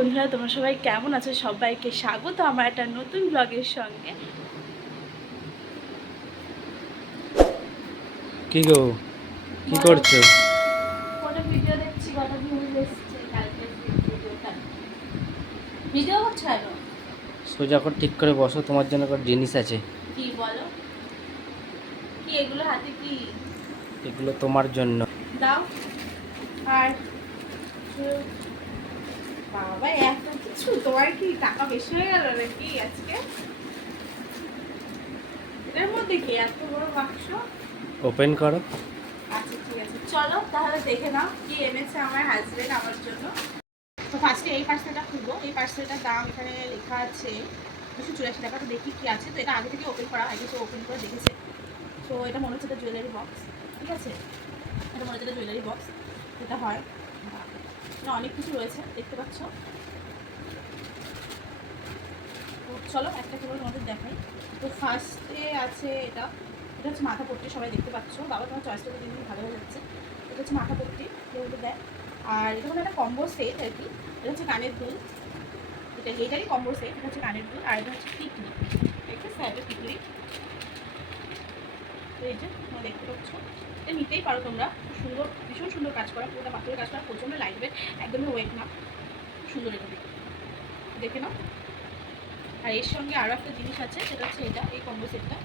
বন্ধুরা, তোমরা সবাই কেমন আছো? সবাইকে স্বাগত আমার একটা নতুন ব্লগের সঙ্গে। কি গো, কি করছো? ফোনে ভিডিও দেখছি, কত ভিউজ এসেছে কালকের ভিডিওটা। ভিডিও করছো কেন? সোজা করে ঠিক করে বসো, তোমার জন্য একটা জিনিস আছে। কি বলো? কি এগুলো হাতে কি? এগুলো তোমার জন্য। দাও। আর বাবা, এত কিছু! তোমার কি টাকা বেশি হয়ে গেল নাকি আজকে? এটার মধ্যে কি এত বড় বাক্স? ওপেন করো। আচ্ছা ঠিক আছে, চলো তাহলে দেখে নাও কি এনেছে আমার হাজবেন্ড আমার জন্য। তো ফার্স্টে এই পার্সেলটা খুলবো। এই পার্সেলটার দাম এখানে লেখা আছে 284 টাকা। তো দেখি কি আছে। তো এটা আগে থেকে ওপেন করা আগে তো ওপেন করে দেখেছে। তো এটা মনে হচ্ছে একটা জুয়েলারি বক্স। ঠিক আছে, এটা মনে হচ্ছে একটা জুয়েলারি বক্স। এটা হয় না, অনেক কিছু রয়েছে দেখতে পাচ্ছ। তো চলো একটা কেবল তোমাদের দেখাই। তো ফার্স্টে আছে এটা। এটা হচ্ছে মাথা পট্টি, সবাই দেখতে পাচ্ছ। বাবা, তোমার চয়েসটা তো দিন দিন ভালো হয়ে যাচ্ছে। এটা হচ্ছে মাথা পট্টি, কেউ দেয়। আর এটা মানে একটা কম্বো সেট আর কি। এটা হচ্ছে কানের দুল। এটারই কম্বো সেট। এটা হচ্ছে কানের দুল, আর এটা হচ্ছে টিকলি। দেখতেছে এটা টিকলি। তো এই যে তোমরা দেখতে পাচ্ছ, এটা নিতেই পারো তোমরা। খুব সুন্দর, ভীষণ সুন্দর কাজ করা, পুরোটা পাথরের কাজ করা, প্রচণ্ড লাইট ওয়েট, একদমই ওয়েট না। সুন্দর এটা দেখে নাও। আর এর সঙ্গে আরও একটা জিনিস আছে, সেটা হচ্ছে এটা, এই কম্বো সেটটা।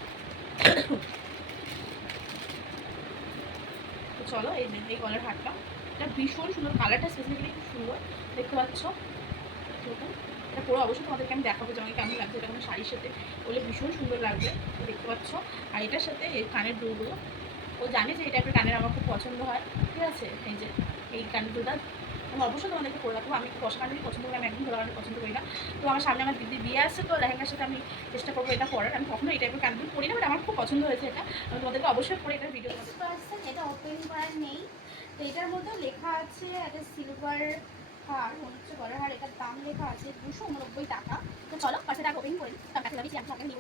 তো চলো এই যে এই গলার হারটা, এটা ভীষণ সুন্দর, কালারটা স্পেসিফিক্যালি খুব সুন্দর দেখতে পাচ্ছ। দেখুন, এটা পুরো অবশ্যই তোমাদেরকে আমি দেখাবো যে আমাকে কেমন লাগছে। এটা কোনো শাড়ির সাথে বলে ভীষণ সুন্দর লাগবে, দেখতে পাচ্ছ। আর এটার সাথে এই কানের দুলগুলো, ও জানে যে এই টাইপের কানের আমার খুব পছন্দ হয়। ঠিক আছে, এই যে এই কানের দুলটা আমি অবশ্যই তোমাদেরকে করে রাখবো। আমি একটু কষা কানেরই পছন্দ করি, আমি একদম ধরা কানের পছন্দ করি না। তো আমার সামনে আমার দিদি বিয়ে আসছে, তো লেহেঙ্গার সাথে আমি চেষ্টা করবো এটা পরার। আমি কখনো এই টাইপের কানের দুল পরি না, বাট আমার খুব পছন্দ হয়েছে এটা। আমি তোমাদেরকে অবশ্যই পরে এটার ভিডিও করতে পারছেন। এটা ওপেন করার নেই। তো এটার মধ্যে লেখা আছে একটা সিলভার হার, মনে হচ্ছে গলার হার। এটার দাম লেখা আছে 289 টাকা। তো চলো পার্সেলটা ওপেন করি। টাকা আমি আগে নিয়ে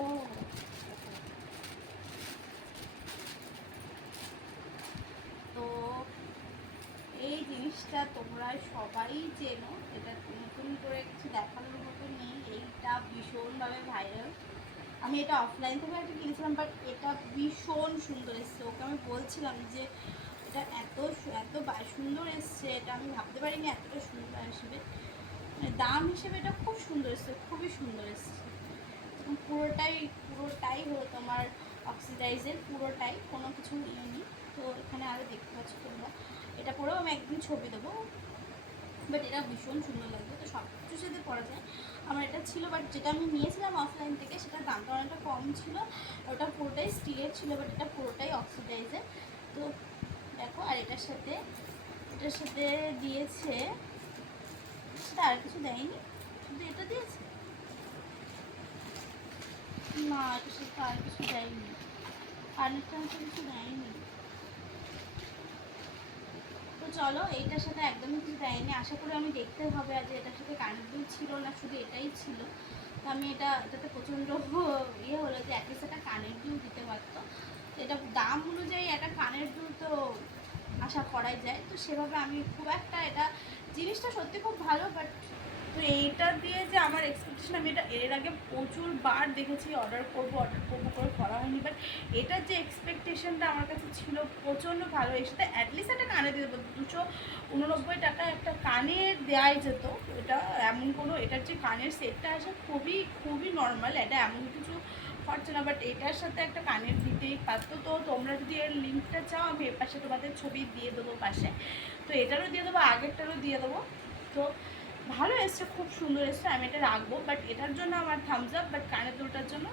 ও, তো এই জিনিসটা তোমরা সবাই চেনো, এটা নতুন করে কিছু দেখানোর মতো নেই। এইটা ভীষণভাবে ভাইরাল। আমি এটা অফলাইন থেকে একটা কিনেছিলাম, বাট এটা ভীষণ সুন্দর এসছে। ওকে আমি বলছিলাম যে এটা এত এত সুন্দর এসছে, এটা আমি ভাবতে পারিনি এতটা সুন্দর আসবে। মানে দাম হিসেবে এটা খুব সুন্দর এসছে, খুবই সুন্দর এসছে। পুরোটাই হলো তোমার অক্সিডাইজের, পুরোটাই, কোনো কিছু ইয়ে নেই। তো এখানে আরও দেখতে পাচ্ছ তোমরা, এটা পরেও আমি একদিন ছবি দেবো। বাট এটা ভীষণ সুন্দর লাগবে, তো সব কিছুর সাথে পরা যায়। আমার এটা ছিল, বাট যেটা আমি নিয়েছিলাম অফলাইন থেকে সেটার দামটা অনেকটা কম ছিল। ওটা পুরোটাই স্টিলের ছিল, বাট এটা পুরোটাই অক্সিডাইজের। তো দেখো, আর এটার সাথে দিয়েছে, সেটা আর কিছু দেয়নি, শুধু এটা দিয়েছে। না, এটার সাথে আর কিছু দেয়নি, আরেকটা কিছু দেয়নি। তো চলো, এইটার সাথে একদমই কিছু দেয়নি। আশা করি, আমি দেখতে হবে আজ এটার সাথে কানের দুল ছিল না, শুধু এটাই ছিল। তো আমি এটাতে প্রচণ্ড ইয়ে হলো যে অ্যাটলিস্ট একটা কানের দুল দিতে পারতো। তো এটা দাম অনুযায়ী একটা কানের দুল তো আশা করাই যায়। তো সেভাবে আমি খুব একটা, এটা জিনিসটা সত্যি খুব ভালো, বাট তো এইটা দিয়ে যে আমার এক্সপেকটেশন, আমি এটা এর আগে প্রচুর বার দেখেছি অর্ডার করবো করে করা হয়নি। বাট এটার যে এক্সপেকটেশনটা আমার কাছে ছিল প্রচণ্ড ভালো। এর সাথে অ্যাটলিস্ট একটা কানে দিয়ে দেবো। 289 টাকায় একটা কানের দেওয়াই যেত। এটা এমন কোনো, এটার যে কানের সেটটা আসে খুবই খুবই নর্মাল, এটা এমন কিছু খরচা না। বাট এটার সাথে একটা কানের দিতেই পারতো। তো তোমরা যদি এর লিঙ্কটা চাও, আমি এর পাশে তোমাদের ছবি দিয়ে দেবো পাশে। তো এটারও দিয়ে দেবো, আগেরটারও দিয়ে দেবো। তো ভালো এসছে, খুব সুন্দর এসছে, আমি এটা রাখবো। বাট এটার জন্য আমার থামস আপ, বাট কানের দুলটার জন্য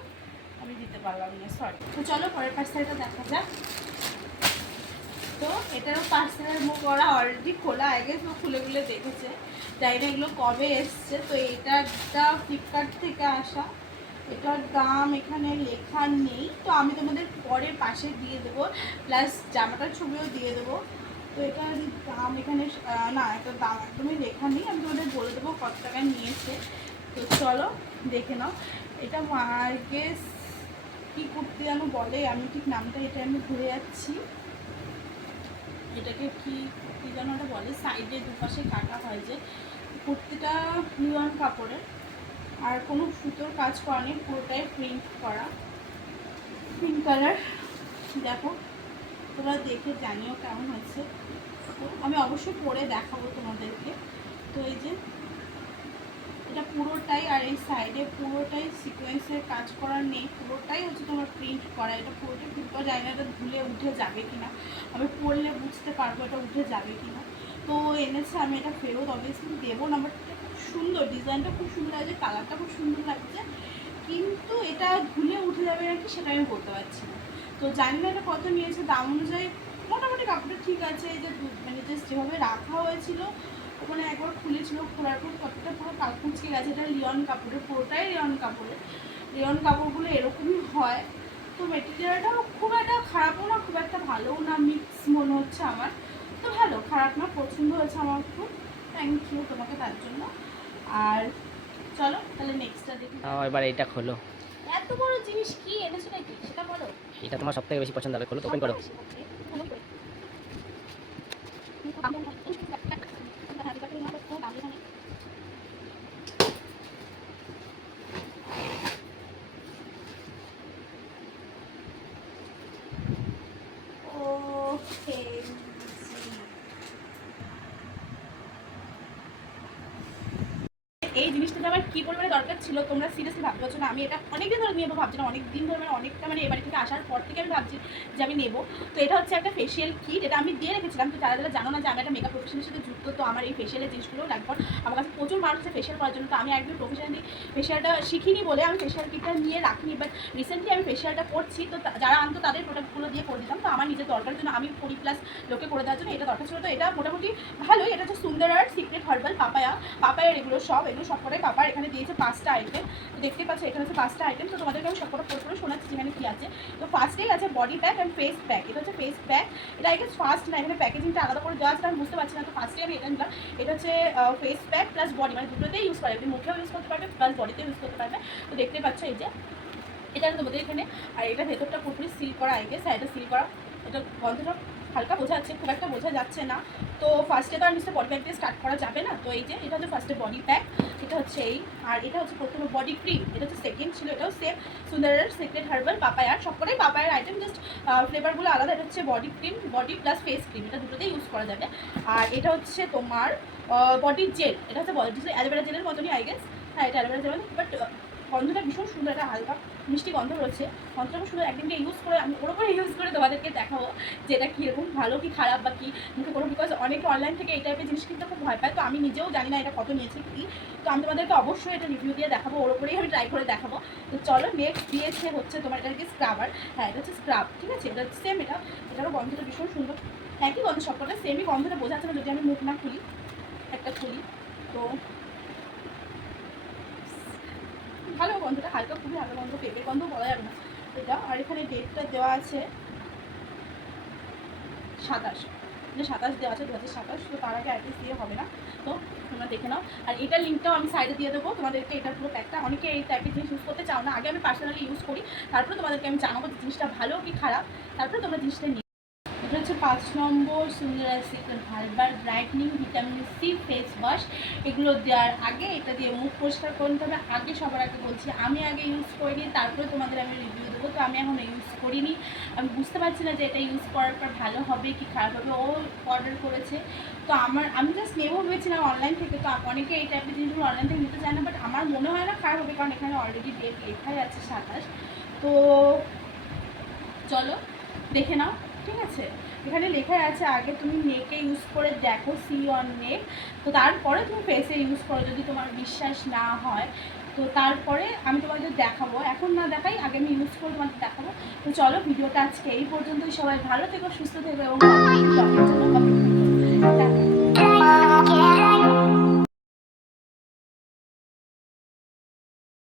আমি দিতে পারলাম না, সরি। তো চলো পরের পার্সেলটা দেখা যাক। তো এটারও পার্সেলের মুখ ওরা অলরেডি খোলা, আগে তো খুলে দেখেছে। জানি না এগুলো কবে এসছে। তো এটাটা ফ্লিপকার্ট থেকে আসা, এটার দাম এখানে লেখা নেই। তো আমি তোমাদের পরে পাশে দিয়ে দেবো, প্লাস জামাটার ছবিও দিয়ে দেবো। তো এটার দাম এখানে না, এটার দাম একদমই লেখা নেই। আমি তোমাদের বলে দেবো কত টাকা নিয়েছে। তো চলো দেখে নাও। এটা মার্গেস কী কুর্তি যেন বলে, আমি ঠিক নামটা এটা আমি ভুলে যাচ্ছি। এটাকে কি কুর্তি যেন ওটা বলে, সাইডে দুপাশে কাটা হয় যে। কুর্তিটা লিওন কাপড়ের, আর কোনো সুতোর কাজ করা নেই, পুরোটাই প্রিন্ট করা, পিঙ্ক কালার। দেখো, তোমরা দেখে জানিও কেমন হয়েছে। তো আমি অবশ্যই পরে দেখাবো তোমাদেরকে। তো এই যে এটা পুরোটাই, আর এই সাইডে পুরোটাই সিকোয়েন্সের কাজ করা নেই, পুরোটাই হচ্ছে তোমার প্রিন্ট করা। এটা পুরোটাই প্রিন্ট করা যায় না, এটা ধুলে উঠে যাবে কিনা, আমি পরলে বুঝতে পারবো এটা উঠে যাবে কিনা। তো এনেছে, আমি এটা ফেরত অবভিয়াসলি দেবো না, বাট এটা খুব সুন্দর, ডিজাইনটা খুব সুন্দর লাগছে, কালারটা খুব সুন্দর লাগছে, কিন্তু এটা ধুলে উঠে যাবে নাকি সেটা আমি বলতে পারছি না। তো জানি না এটা কত নিয়েছে, দাম অনুযায়ী মোটামুটি কাপড়টা ঠিক আছে। এই যে মানে জাস্ট যেভাবে রাখা হয়েছিল, ওখানে একবার খুলেছিল, খোলার পর কতটা পুরো কুচকে গেছে। এটা লিওন কাপড়ের, পুরোটাই লিওন কাপড়ের। লিওন কাপড়গুলো এরকমই হয়। তো মেটেরিয়ালটাও খুব একটা খারাপও না, খুব একটা ভালোও না, মিক্স মনে হচ্ছে আমার। তো ভালো, খারাপ না, পছন্দ হয়েছে আমার খুব। থ্যাংক ইউ তোমাকে তার জন্য। আর চলো তাহলে নেক্সটটা দেখি। এবার এটা খোলো। এত বড় জিনিস কি এনেছো নাকি সেটা বলো। এটা তোমার সবথেকে বেশি পছন্দ হবে, খোলো তো, ওপেন করো। ওকে, এই জিনিসটা আমার কী পরিমাণে দরকার ছিল তোমরা সিরিয়াসলি ভাবতে পারছো না। আমি এটা অনেকদিন ধরে নেবো ভাবছি না, অনেক দিন ধরে, মানে অনেকটা, মানে এবারে থেকে আসার পর থেকে আমি ভাবছি যে আমি নেবো। তো এটা হচ্ছে একটা ফেশিয়াল কিট, এটা আমি দিয়ে রেখেছিলাম। তো যারা যারা জানো না যে আমি একটা মেকআপ প্রফেশনের সাথে যুক্ত, তো আমার এই ফেশিয়ালের জিনিসগুলো লাগবে। আমার কাছে প্রচুর মানুষ আছে ফেশিয়াল করার জন্য, তো আমি একদম প্রফেশনালি ফেশিয়ালটা শিখিনি বলে আমি ফেশিয়াল কিটটা নিয়ে রাখিনি, বাট রিসেন্টলি আমি ফেশিয়ালটা করছি। তো যারা আনতো তাদের প্রোডাক্টগুলো দিয়ে করে দিতাম। তো আমার নিজের দরকারের জন্য আমি করি, প্লাস লোকে করে দেওয়ার জন্য এটা দরকার ছিল। তো এটা মোটামুটি ভালোই। এটা হচ্ছে সুন্দর আর সিক্রেট হার্বাল পাপায়ার, এগুলো সব কটাই পাপার। এখানে দিয়েছে 5টা আইটেম, তো দেখতে পাচ্ছ এখানে হচ্ছে 5টা আইটেম। তো তোমাদেরকে আমি সবকটা পোস্ট করে শোনাচ্ছি যেখানে কী আছে। তো ফার্স্টেই আছে body pack and face pack. এটা হচ্ছে ফেস প্যাক, এটা আই গেস ফার্স্ট না, এখানে প্যাকেজিংটা আলাদা করে দেওয়া আছে, আমি বুঝতে পারছি না। তো ফার্স্টে আমি এটা নিলাম। এটা হচ্ছে ফেস প্যাক প্লাস বডি, মানে দুটোতেই ইউজ করে, আপনি মুখেও ইউজ করতে পারবে প্লাস বডিতেও ইউজ করতে পারবে। তো দেখতে পাচ্ছ এই যে এটা তোমাদের এখানে, আর এটা ভেতরটা পুরোপুরি সিল করা, আই গেস এটা সিল করা। এটা গন্ধটা হালকা বোঝা যাচ্ছে, খুব একটা বোঝা যাচ্ছে না। তো ফার্স্টে তো আর নিশ্চয়ই বডি প্যাক দিয়ে স্টার্ট করা যাবে না। তো এই যে এটা হচ্ছে ফার্স্টে বডি প্যাক, এটা হচ্ছে এই, আর এটা হচ্ছে প্রথমে বডি ক্রিম, এটা হচ্ছে সেকেন্ড ছিল। এটাও সেম সুন্দরের সিক্রেট হার্বাল পাপায়ার, সবকটাই পাপায়ার আইটেম, জাস্ট ফ্লেভারগুলো আলাদা। এটা হচ্ছে body cream, body plus face cream, এটা দুটোতেই ইউজ করা যাবে। আর এটা হচ্ছে তোমার বডি জেল, এটা হচ্ছে বডি জেল, অ্যালোভেরা জেলের মতনই আই গেস। হ্যাঁ, এটা অ্যালোভেরা জেল, বাট গন্ধটা ভীষণ সুন্দর, এটা হালকা মিষ্টি গন্ধ রয়েছে, গন্ধটা খুব সুন্দর। একদিনকে ইউজ করে আমি ওর উপরে ইউজ করে তোমাদেরকে দেখাবো যে এটা কীরকম, ভালো কি খারাপ বা কী মুখে কোনো, বিকজ অনেকে অনলাইন থেকে এই টাইপের জিনিস কিনতে খুব ভয় পায়। তো আমি নিজেও জানি না এটা কত নিয়েছে কী, তো আমি তোমাদেরকে অবশ্যই এটা রিভিউ দিয়ে দেখাবো, ওর উপরেই আমি ট্রাই করে দেখাবো। তো চলো, নেক্সট দিয়েছে হচ্ছে তোমার এটা কি স্ক্রাবার। হ্যাঁ, এটা হচ্ছে স্ক্রাব, ঠিক আছে, এটা সেম, এটারও গন্ধটা ভীষণ সুন্দর, একই গন্ধ, সবকটা সেমই গন্ধটা বোঝা যাচ্ছে না যদি আমি মুখ না খুলি, একটা খুলি। তো ভালো গন্ধটা, হালকা, খুবই হালকা গন্ধ, পেঁপের গন্ধ বলা যাবে না এটা। আর এখানে ডেটটা দেওয়া আছে 27, 27 দেওয়া আছে, 2027। তো তার আগে অ্যাড্রেস দিয়ে হবে না, তো তোমরা দেখে নাও। আর এটার লিঙ্কটাও আমি সাইডে দিয়ে দেবো তোমাদেরকে। এটার পুরো প্যাকটা, অনেকে এই টাইপের জিনিস ইউজ করতে চাও না, আগে আমি পার্সোনালি ইউজ করি, তারপরে তোমাদেরকে আমি জানাবো যে জিনিসটা ভালো কি খারাপ, তারপরে তোমরা জিনিসটা নিয়ে। এটা হচ্ছে 5 নম্বর সুন্দর secret herbal brightening vitamin C face wash. এগুলো দেওয়ার আগে এটা দিয়ে মুখ পরিষ্কার করতে হবে। আগে সবার আগে বলছি, আমি আগে ইউজ করিনি, তারপরে তোমাদের আমি রিভিউ দেবো। তো আমি এখন ইউজ করিনি, আমি বুঝতে পারছি না যে এটা ইউজ করার পর ভালো হবে কি খারাপ হবে। ও অর্ডার করেছে, তো আমি জাস্ট নেবো ভেবেছিলাম অনলাইন থেকে। তো অনেকে এই টাইপের জিনিসগুলো অনলাইন থেকে নিতে চায় না, বাট আমার মনে হয় না খারাপ হবে, কারণ এখানে অলরেডি ডেট লেখাই আছে 27। তো চলো দেখে নাও, ঠিক আছে। এখানে লেখা আছে আগে তুমি নেকে ইউজ করে দেখো, সি অন নেক, তো তারপরে তুমি ফেসে ইউজ করো, যদি তোমার বিশ্বাস না হয়। তো তারপরে আমি তোমাদের দেখাবো, এখন না দেখাই, আগে আমি ইউজ করে তোমাদের দেখাবো। তো চলো, ভিডিওটা আজকে এই পর্যন্তই। সবাই ভালো থেকো, সুস্থ থেকো এবং